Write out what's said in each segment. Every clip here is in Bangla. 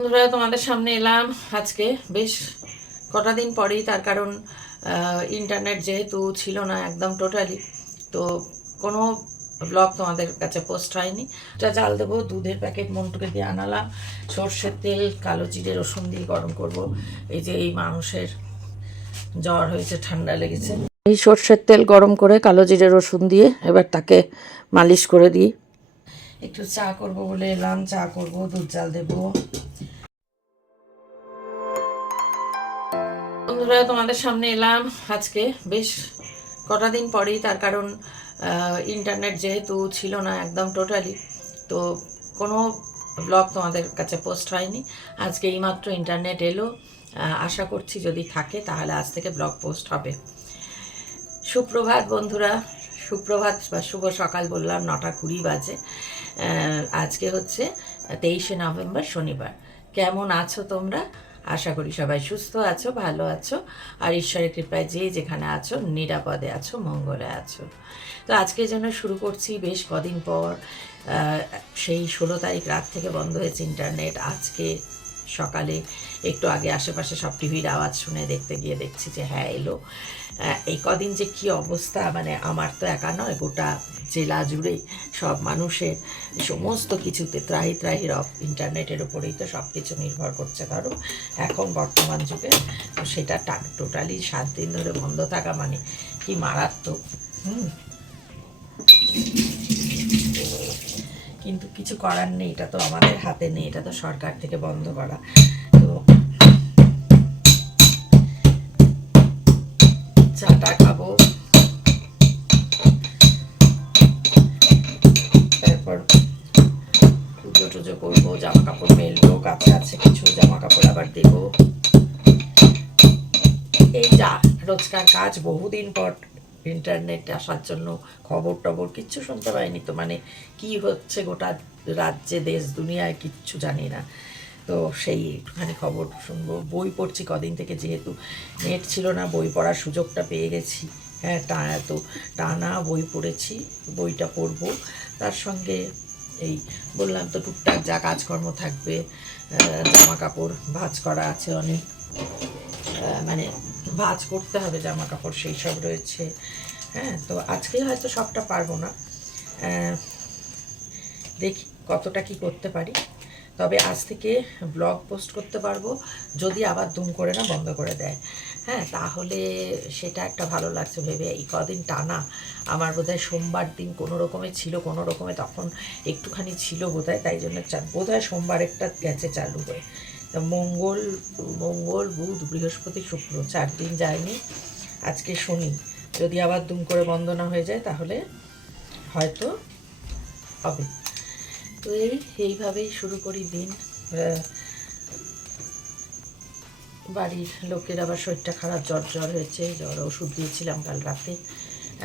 বন্ধুরা, তোমাদের সামনে এলাম আজকে বেশ কটা দিন পরেই। তার কারণ ইন্টারনেট যেহেতু ছিল না একদম টোটালি, তো কোনো ব্লগ তোমাদের কাছে পোস্ট হয়নি। এটা জাল দেবো, দুধের প্যাকেট মন্টুকে দিয়ে আনালাম, সর্ষের তেল, কালো জিরে, রসুন দিয়ে গরম করব। এই যে এই মানুষের জ্বর হয়েছে, ঠান্ডা লেগেছে, এই সর্ষের তেল গরম করে কালো জিরে রসুন দিয়ে এবার তাকে মালিশ করে দিই। একটু চা করব বলে এলাম, চা করব, দুধ জাল দেবো। বন্ধুরা, তোমাদের সামনে এলাম আজকে বেশ কটা দিন পরেই। তার কারণ ইন্টারনেট যেহেতু ছিল না একদম টোটালি, তো কোনো ব্লগ তোমাদের কাছে পোস্ট হয়নি। আজকে এইমাত্র ইন্টারনেট এলো, আশা করছি যদি থাকে তাহলে আজ থেকে ব্লগ পোস্ট হবে। সুপ্রভাত বন্ধুরা, সুপ্রভাত বা শুভ সকাল বললাম, 9:20 বাজে। আজকে হচ্ছে 23শে নভেম্বর, শনিবার। কেমন আছো তোমরা? আশা করি সবাই সুস্থ আছো, ভালো আছো, আর ঈশ্বরের কৃপায় যে যেখানে আছো নিরাপদে আছো, মঙ্গলে আছো। তো আজকে যেন শুরু করছি বেশ কদিন পর। সেই 16 তারিখ রাত থেকে বন্ধ হয়েছে ইন্টারনেট। আজকে সকালে একটু আগে আশেপাশে সব টিভির আওয়াজ শুনে দেখতে গিয়ে দেখছি যে হ্যাঁ এলো। এই কদিন যে কী অবস্থা, মানে আমার তো একা নয়, গোটা জেলা জুড়ে সব মানুষের সমস্ত কিছুতে ত্রাহি ত্রাহি ইন্টারনেটের উপরেই তো সব কিছু নির্ভর করছে। ধরো এখন বর্তমান যুগে তো সেটা টোটালি 7 দিন ধরে বন্ধ থাকা মানে কি মারাত্মক। কিন্তু কিছু করার নেই, এটা তো আমাদের হাতে নেই, এটা তো সরকার থেকে বন্ধ করা। তো চাটা খাবো, তারপর পুজো টুজো করবো, জামা কাপড় মেলবো, কাছে আছে কিছু জামা কাপড় আবার দেবো। এই যা রোজকার কাজ। বহুদিন পর ইন্টারনেট আসার জন্য খবর টবর কিচ্ছু শুনতে পাইনি তো, মানে কি হচ্ছে গোটা রাজ্যে দেশ দুনিয়ায় কিচ্ছু জানি না। তো সেই একটুখানি খবর শুনবো। বই পড়ছি কদিন থেকে, যেহেতু নেট ছিল না বই পড়ার সুযোগটা পেয়ে গেছি। হ্যাঁ, তো টানা বই পড়েছি, বইটা পড়বো। তার সঙ্গে এই বললাম তো টুকটাক যা কাজকর্ম থাকবে, জামা কাপড় ভাঁজ করা আছে অনেক, মানে ভাঁজ করতে হবে জামা কাপড়, সেই সব রয়েছে। হ্যাঁ, তো আজকে হয়তো সবটা পারবো না, দেখি কতটা কি করতে পারি। তবে আজ থেকে ব্লগ পোস্ট করতে পারবো যদি আবার দুম করে না বন্ধ করে দেয়। হ্যাঁ, তাহলে সেটা একটা ভালো লাগছে ভেবে। এই কদিন টানা আমার বোধহয় সোমবার দিন কোনো রকমে ছিল, কোনো রকমে তখন একটুখানি ছিল বোধহয়, তাই জন্য বোধহয় সোমবার একটা গেছে চালু হয়ে। মঙ্গল মঙ্গল বুধ বৃহস্পতি শুক্র 4 দিন যায়নি, আজকে শনি। যদি আবার দুম করে বন্ধ না হয়ে যায় তাহলে হয়তো হবে। তো এইভাবেই শুরু করি দিন। বাড়ির লোকের আবার শরীরটা খারাপ, জ্বর জ্বর হয়েছে, জ্বর ওষুধ দিয়েছিলাম কাল রাতে।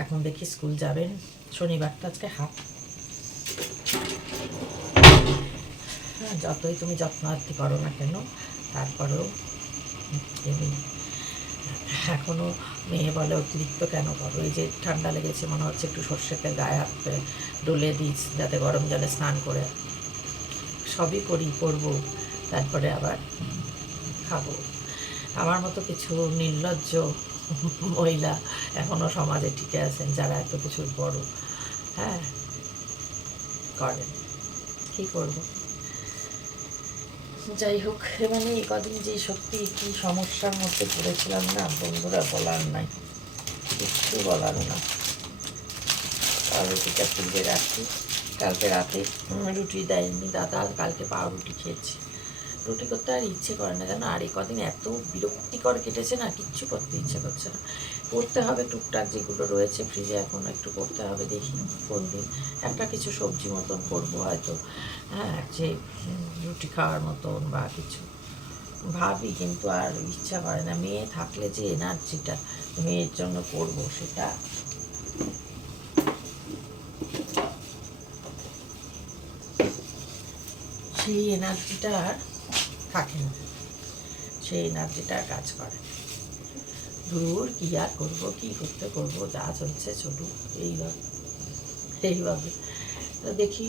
এখন দেখি স্কুল যাবেন, শনিবার তো আজকে হাফ। হ্যাঁ, যতই তুমি যত্নার্থী করো না কেন তারপরেও এখনও মেয়ে বলে অতিরিক্ত কেন করো। এই যে ঠান্ডা লেগেছে, মনে হচ্ছে একটু সর্ষের তেল গায়ে হাত ডলে দিই যাতে গরম জলে স্নান করে। সবই করবো, তারপরে আবার খাবো। আমার মতো কিছু নির্লজ্জ মহিলা এখনও সমাজে টিকে আছেন, যারা এত কিছুর বড় হ্যাঁ করেন। কী করবো, যাই হোক। মানে এই কদিন যে সত্যি কী সমস্যার মধ্যে পড়েছিলাম না বন্ধুরা, বলার নাই, কিচ্ছু বলার না। পাউরুটিটা ফ্রিজে রাখি, কালকে রাতে রুটি দেয়নি দাদা, কালকে পাউরুটি খেয়েছি। রুটি করতে আর ইচ্ছে করে না জানো। আর এই কদিন এত বিরক্তিকর কেটেছে না, কিচ্ছু করতে ইচ্ছে করছে না। করতে হবে টুকটাক যেগুলো রয়েছে ফ্রিজে, এখন একটু করতে হবে। দেখি কোন দিন একটা কিছু সবজি মতন করবো হয়তো, হ্যাঁ, যে রুটি খাওয়ার মতন বা কিছু ভাবি, কিন্তু আর ইচ্ছা করে না। মেয়ে থাকলে যে এনার্জিটা মেয়ের জন্য করবো, সেটা সেই এনার্জিটা আর থাকে না, সেই এনার্জিটা কাজ করে। দূর কী আর করবো, কী করবো, যা চলছে চলুক এইভাবে। তো তো দেখি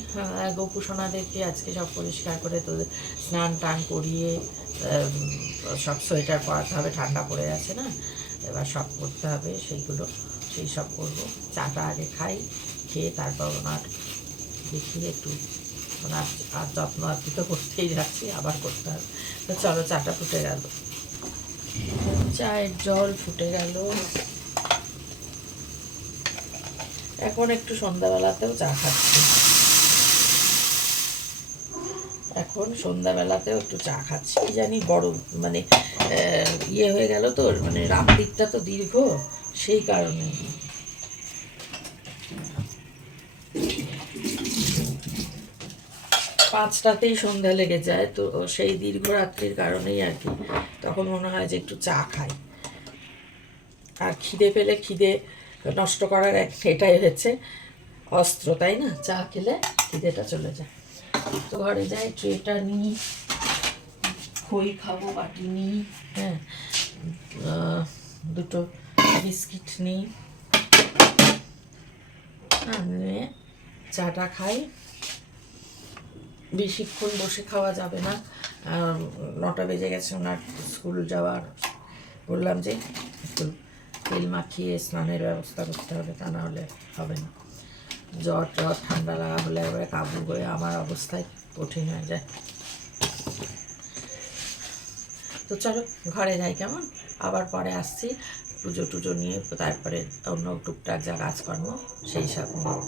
গপু সোনাদেরকে আজকে সব পরিষ্কার করে তো স্নান টান করিয়ে সব সোয়েটার পরাতে হবে, ঠান্ডা পড়ে আছে না, এবার সব করতে হবে, সেই সব করবো। চাটা আগে খাই, খেয়ে তারপর ওনার দেখি একটু ওনার আর যত্ন আত্মি তো করতেই যাচ্ছি, আবার করতে হবে। তো চলো, চাটা ফুটে গেল, চায়ের জল ফুটে গেল। এখন একটু সন্ধ্যাবেলাতেও চা খাচ্ছি, এখন সন্ধ্যাবেলাতেও একটু চা খাচ্ছি। কি জানি বড় মানে ইয়ে হয়ে গেল তো, মানে রাত দিকটা তো দীর্ঘ, সেই কারণে। 5টাতেই সন্ধ্যা লেগে যায়, তো সেই দীর্ঘ রাত্রির কারণেই আর কি তখন মনে হয় যে একটু চা খাই। আর খিদে পেলে খিদে নষ্ট করার এটাই হচ্ছে অস্ত্র, তাই না? চা খেলে খিদেটা চলে যায়। তো ঘরে যাই, ট্রেটা নিই, খই খাবো বাটি নিই, হ্যাঁ, দুটো বিস্কিট নিই, নিয়ে চাটা খাই। বেশিক্ষণ বসে খাওয়া যাবে না, 9টা বেজে গেছে, ওনার স্কুল যাওয়ার। বললাম যে একটু তেল মাখিয়ে স্নানের ব্যবস্থা করতে হবে, তা না হলে হবে না। জ্বর ঠান্ডা লাগা হলে এবারে কাবু হয়ে আমার অবস্থায় কঠিন হয়ে যায়। তো চলো ঘরে যাই, কেমন? আবার পরে আসছি, পুজো টুজো নিয়ে, তারপরে অন্য টুকটাক যা কাজকর্ম সেই সব নিয়ে।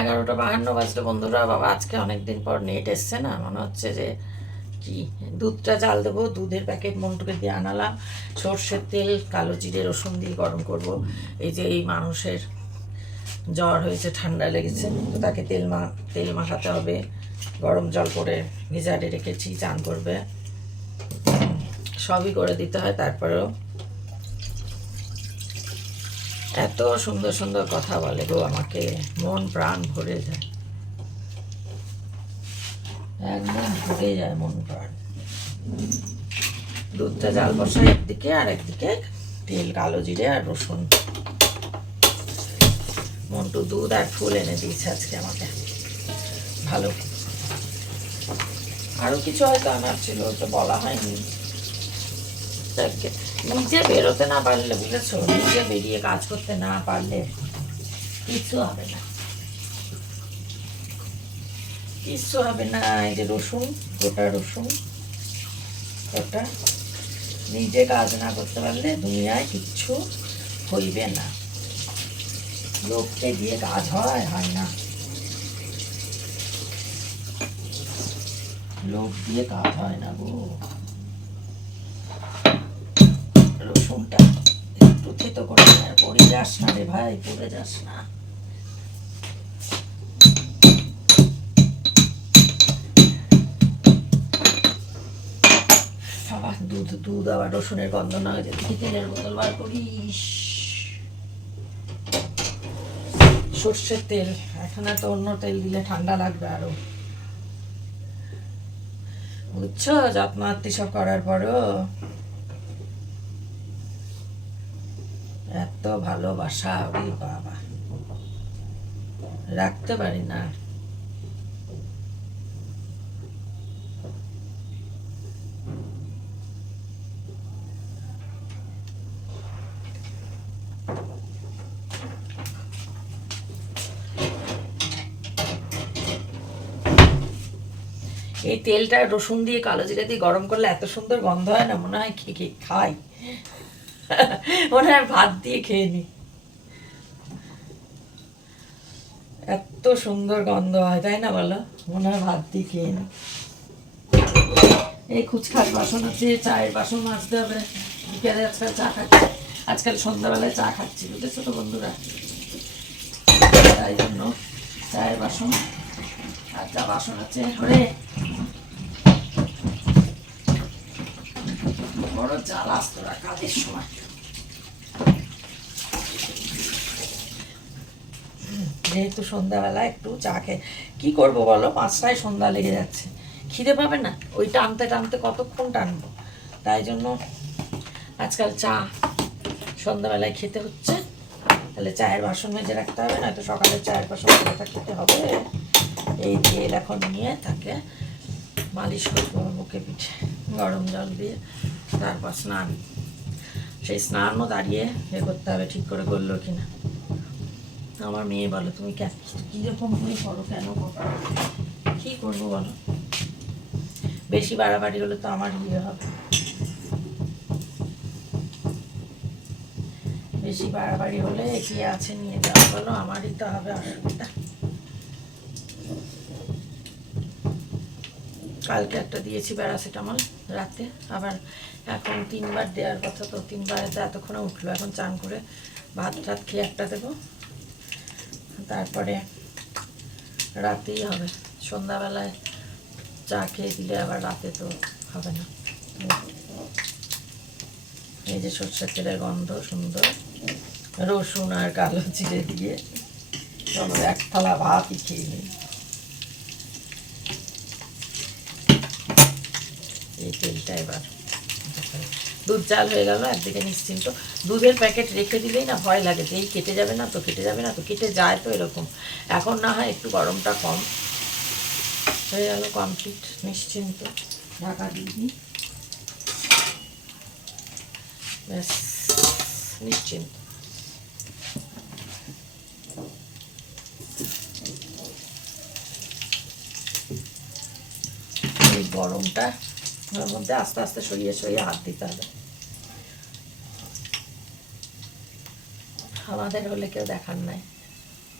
11:52 বাজলে বন্ধুরা, বাবা আজকে অনেকদিন পর নেট এসছে না, মনে হচ্ছে যে কি দুধটা জাল দেবো, দুধের প্যাকেট মন্টুকে দিয়ে আনালাম, সর্ষের তেল, কালো জিরে, রসুন দিয়ে গরম করব। এই যে এই মানুষের জ্বর হয়েছে, ঠান্ডা লেগেছে, তো তাকে তেল মাখাতে হবে, গরম জল করে ভিজারে রেখেছি, চান করবে, সবই করে দিতে হয়। তারপরেও এত সুন্দর সুন্দর কথা বলে গো, আমাকে মন প্রাণ ভরে যায়, একদম ভরে যায় মন প্রাণ। দুধটা জাল বসায় একদিকে, আর একদিকে তেল, কালো জিরে আর রসুন। মন্টু দুধ আর ফুল এনে দিয়েছে আজকে আমাকে, ভালো। আরো কিছু হয়তো আনার ছিল, তো বলা হয়নি। নিজে বেরোতে না পারলে, বুঝেছো, নিজে বেরিয়ে কাজ করতে না পারলে কিচ্ছু হবে না, কিচ্ছু হবে না। এই যে রসুন, গোটা রসুন, ওটা নিজে কাজ না করতে পারলে দুনিয়ায় কিচ্ছু হইবে না। লোককে দিয়ে কাজ হয় না, লোক দিয়ে কাজ হয় না গো। রসুনটা একটু থেতো করে পড়ে যাস না রে ভাই, পড়ে যাস না। দুধ আবার রসুনের গন্ধ না হয়ে যেতে তেলের বোতল বার করিস। সর্ষের তেল, এখন তো অন্য তেল দিলে ঠান্ডা লাগবে আরো, বুঝছো? যত্ন আত্মি সব করার পরও এত ভালোবাসা, ওরে বাবা, রাখতে পারি না। এই তেলটা রসুন দিয়ে, কালো জিরে দিয়ে গরম করলে এত সুন্দর গন্ধ হয় না, মনে হয় খাই, মনে হয় ভাত দিয়ে খেয়ে নি, এত সুন্দর গন্ধ হয়, তাই না বলো? মনে হয় ভাত দিয়ে খেয়ে নি। এই খুচখাচ বাসন আছে, চায়ের বাসন মাজতে হবে, বিকেলে আজকাল চা খাচ্ছি, আজকাল সন্ধ্যাবেলায় চা খাচ্ছি, বুঝেছো তো বন্ধুরা, তাই জন্য চায়ের বাসন আর যা বাসন আছে, ওরে বড় জ্বালা তোরা কাজের সময়। যেহেতু সন্ধ্যাবেলা একটু চা খেয়ে কি করবো বলো, 5টায় সন্ধ্যা লেগে যাচ্ছে, খিদে পাবে না, ওই টানতে টানতে কতক্ষণ টানবো, তাই জন্য আজকাল চা সন্ধ্যাবেলায় খেতে হচ্ছে। তাহলে চায়ের বাসন মেজে রাখতে হবে, না তো সকালে চায়ের বাসন খেতে হবে, এই তেল এখন নিয়ে তাকে মালিশ করবো মুখে পিঠে গরম জল দিয়ে, তারপর স্নান। সেই স্নানও দাঁড়িয়ে করতে হবে, ঠিক করে করলো কিনা। আমার মেয়ে বলো তুমি কীরকম তুমি করো, কেন করো, কী করবো বলো? বেশি বাড়াবাড়ি হলে তো আমার হবে, বেশি বাড়াবাড়ি হলে কি আছে নিয়ে যাওয়া, বলো আমারই তো হবে অসুবিধা। কালকে একটা দিয়েছি প্যারাসিটামল রাতে, আবার এখন 3বার দেওয়ার কথা, তো 3বার এতক্ষণে উঠলো। এখন চান করে ভাত টাত খেয়ে একটা দেবো, তারপরে রাতেই হবে। সন্ধ্যাবেলায় চা খেয়ে দিলে আবার রাতে তো হবে না। এই যে সর্ষের তেলের গন্ধ সুন্দর, রসুন আর কালো জিরে দিয়ে চলো এক থালা ভাতই খেয়ে নিই। এই তেলটা এবার দুধ জাল হয়ে গেল, একদিকে নিশ্চিন্ত। দুধের প্যাকেট রেখে দিলেই না ভয় লাগে যে এই কেটে যাবে না তো, কেটে যাবে না তো, কেটে যায় তো এরকম। এখন না হয় একটু গরমটা কম হয়ে গেল, কমপ্লিট, নিশ্চিন্ত। ঢাকা দিয়ে দিই, ব্যাস নিশ্চিন্ত। এই গরমটা ওর মধ্যে আস্তে আস্তে সরিয়ে সরিয়ে হাত দিতে হবে। আমাদের হলে কেউ দেখার নাই,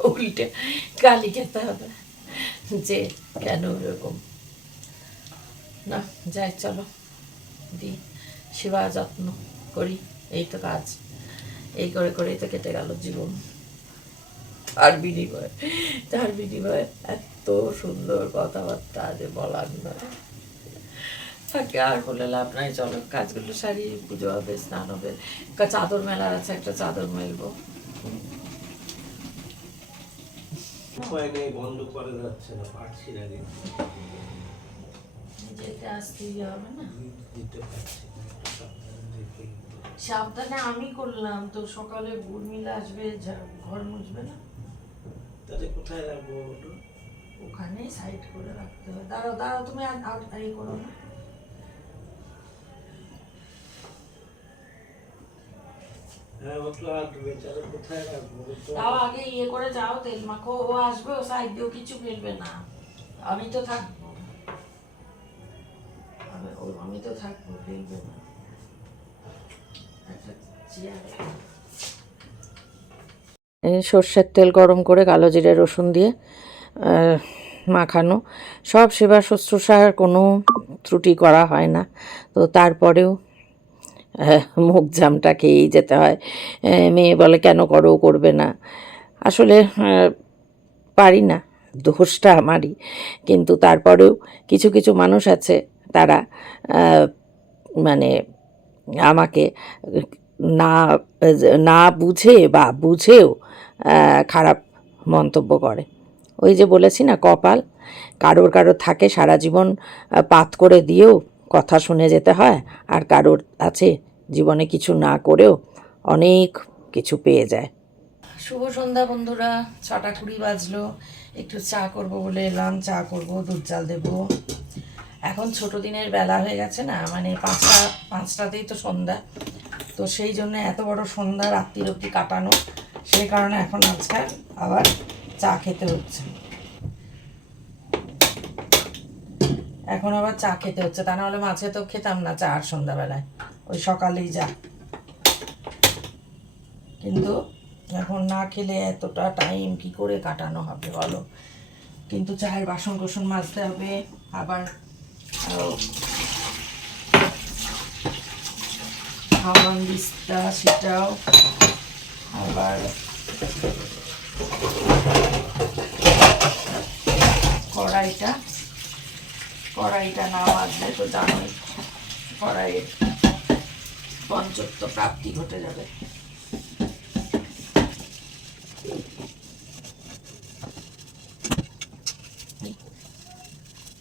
উল্টে গালি খেতে হবে যে কেন এরকম। না যাই, চলো দিই সেবা যত্ন করি, এই তো কাজ। এই করে করেই তো কেটে গেল জীবন। তার বিনিময়ে এত সুন্দর কথাবার্তা যে বলার নয়। থাকে আর বলে লাভ নাই, চলো কাজগুলো সারি, পুজো হবে, স্নান হবে, চাদর মেলার আছে, একটা চাদর মেলবো। যেতে আসতেই হবে না, সাবধানে আমি করলাম তো, সকালে উর্মিলা আসবে, ঘর মুছবে না, তাহলে কোথায় রাখবো? ওখানে সাইড করে রাখতে হবে। দাঁড়াও দাঁড়াও, তুমি আর করো না, তাও আগে করে যাও, তেল মাখো, ও আসবে, ও সাইড দিয়েও কিছু ফেলবে না, আমি তো থাকবো, আমি তো থাকবো, ফেলবে না। সর্ষের তেল গরম করে কালো জিরে রসুন দিয়ে মাখানো, সব সেবা শুশ্রূষার কোনো ত্রুটি করা হয় না, তো তারপরেও মুখ জামটা খেয়েই যেতে হয়। মেয়ে বলে কেন করো, করবে না, আসলে পারি না, দোষটা আমারই। কিন্তু তারপরেও কিছু কিছু মানুষ আছে, তারা মানে আমাকে না না বুঝে বা বুঝেও খারাপ মন্তব্য করে। ওই যে বলেছি না, কপাল কারোর থাকে সারা জীবন পাত করে দিয়েও কথা শুনে যেতে হয়, আর কারোর আছে জীবনে কিছু না করেও অনেক কিছু পেয়ে যায়। শুভ সন্ধ্যা বন্ধুরা, 6:20 বাজলো, একটু চা করব বলে এলাম, চা করব, দুধ জাল দেবো। এখন ছোটো দিনের বেলা হয়ে গেছে না, মানে 5টাতেই তো সন্ধ্যা, তো সেই জন্য এত বড় সন্ধ্যা রাত্রির অবধি কাটানো, সেই কারণে এখন আজকে আবার চা খেতে হচ্ছে। এখন আবার চা খেতে হচ্ছে, তা নাহলে মাঝে তো খেতাম না চা আর সন্ধ্যাবেলায়, ওই সকালেই যা। কিন্তু এখন না খেলে এতটা টাইম কি করে কাটানো হবে বলো। কিন্তু চায়ের বাসন কোসন মাজতে হবে, আবার খাওয়ান দিস্তা সেটাও, আবার কড়াইটা না মাজলে তো জানোই কড়াইয়ের পঞ্চত্ব প্রাপ্তি ঘটে যাবে।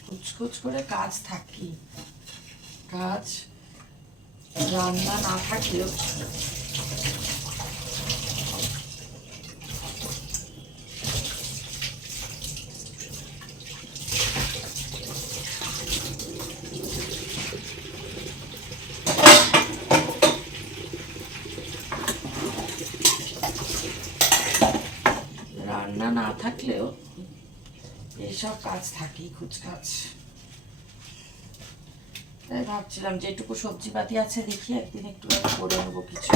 কুচকুচ করে কাজ থাকি, কাজ রান্না না থাকলেও এইসব কাজ থাকেই, কুচকাজ। তাই ভাবছিলাম যেটুকু সবজিপাতি আছে দেখি একদিন একটু করে নেবো কিছু,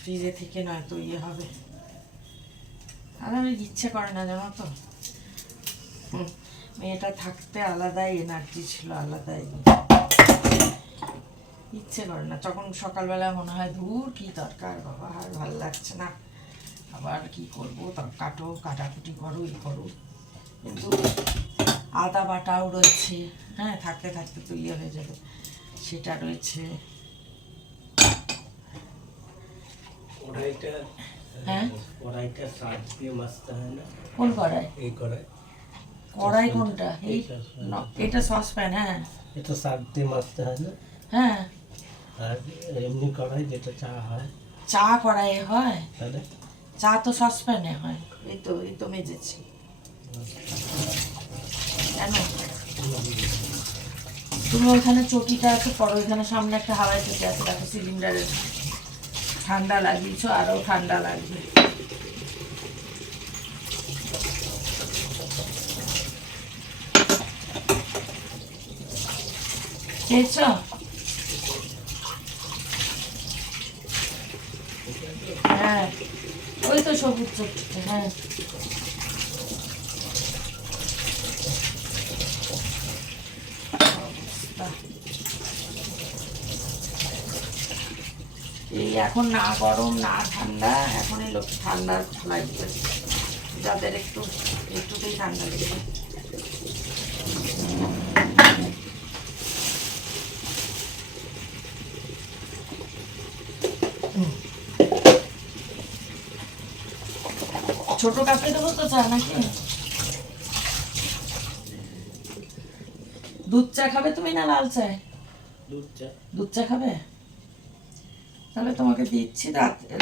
ফ্রিজে থেকে নয়তো ইয়ে হবে। আর আমি ইচ্ছে করে না জানো তো, মেয়েটা থাকতে আলাদাই এনার্জি ছিল, আলাদাই ইচ্ছে করে না। তখন সকালবেলা মনে হয় দূর কি দরকার বাবা, আর ভালো লাগছে না, আবার কি করবো, কাটো, কাটাকুটি করো, ই করো। কিন্তু আদা বাটাও রয়েছে, হ্যাঁ, থাকতে থাকতে তো ইয়ে হয়ে যাবে, সেটা রয়েছে। হ্যাঁ, কোন কড়াই? এই কড়াই। কড়াই কোনটা? এই এটা সসপ্যান। হ্যাঁ, এটা শাক দিয়ে মাছতে হয় না? হ্যাঁ। আর এমনি কড়াই যেটা চা হয়, চা কড়াইয়ে হয়, তাহলে চা তো সসপ্যানে হয়। এই তো মেজেছি। কেন তুমি ওইখানে চটিটা আছে পরে, ওইখানে সামনে একটা হাওয়াই চটি আছে, দেখো সিলিন্ডারের। ঠান্ডা লাগিয়েছো, আরও ঠান্ডা লাগবে। খেয়েছ? হ্যাঁ, ওই তো সবুজ চটিটা। হ্যাঁ, এই এখন না গরম না ঠান্ডা, এখন এই লোক ঠান্ডা লাগবে, যাদের একটুতেই ঠান্ডা লেগে। ছোট কাপে দেবো তো চা নাকি? দুধ চা খাবে তুমি না লাল চায়? দুধ চা খাবে? তাহলে তোমাকে দিচ্ছি,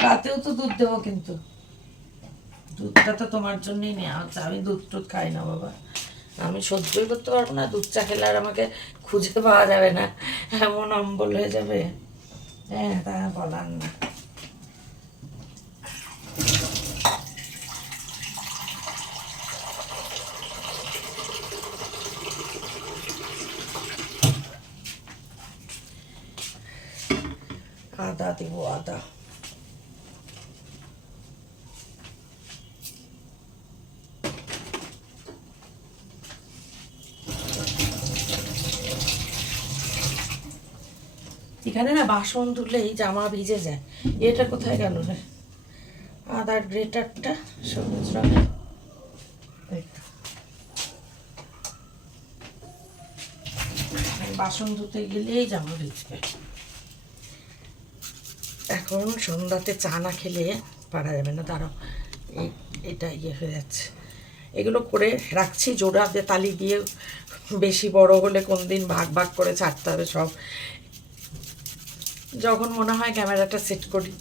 রাতেও তো দুধ দেবো, কিন্তু দুধটা তো তোমার জন্যই নেওয়া হচ্ছে। আমি দুধ টুধ খাই না বাবা, আমি সহ্যই করতে পারবো না দুধ চা খেলে, আর আমাকে খুঁজে পাওয়া যাবে না, এমন অম্বল হয়ে যাবে। হ্যাঁ, তা বলার না। আদা দেবো, আদা। এখানে না বাসন ধুলেই জামা ভিজে যায়, এটা কোথায় গেল রে? আদার গ্রেটারটা সবুজ রঙের, বাসন ধুতে গেলেই জামা ভিজবে। এখন সন্ধ্যাতে চা না খেলে পারা যাবে না, দাঁড়াও, এটা ইয়ে হয়ে যাচ্ছে। এগুলো করে রাখছি জোড়া দিয়ে তালি দিয়ে, বেশি বড় হলে কোন দিন ভাগ ভাগ করে ছাড়তে হবে সব। যখন মনে হয় ক্যামেরাটা সেট করি,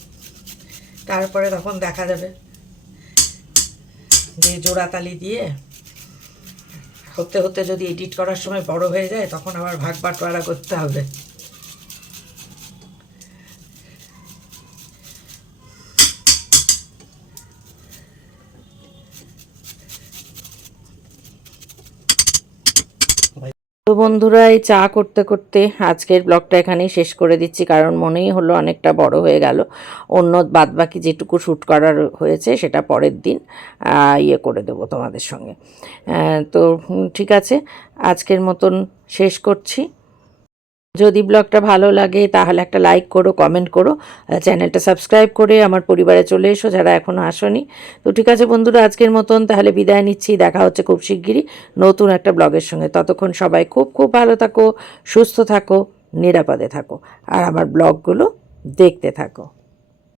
তারপরে তখন দেখা যাবে যে জোড়া তালি দিয়ে হতে হতে যদি এডিট করার সময় বড় হয়ে যায়, তখন আবার ভাগ বাটোয়ারা করতে হবে। তো বন্ধুরা, এই চা করতে করতে আজকের ব্লগটা এখানেই শেষ করে দিচ্ছি, কারণ মনেই হলো অনেকটা বড় হয়ে গেল। অন্য বাদবাকি যেটুকু শ্যুট করার হয়েছে সেটা পরের দিন ইয়ে করে দেবো তোমাদের সঙ্গে। তো ঠিক আছে, আজকের মতন শেষ করছি। যদি ব্লগটা ভালো লাগে তাহলে একটা লাইক করো, কমেন্ট করো, চ্যানেলটা সাবস্ক্রাইব করে আমার পরিবারে চলে এসো যারা এখনও আসোনি। তো ঠিক আছে বন্ধুরা, আজকের মতন তাহলে বিদায় নিচ্ছি। দেখা হচ্ছে খুব শিগগিরই নতুন একটা ব্লগের সঙ্গে। ততক্ষণ সবাই খুব খুব ভালো থাকো, সুস্থ থাকো, নিরাপদে থাকো, আর আমার ব্লগগুলো দেখতে থাকো।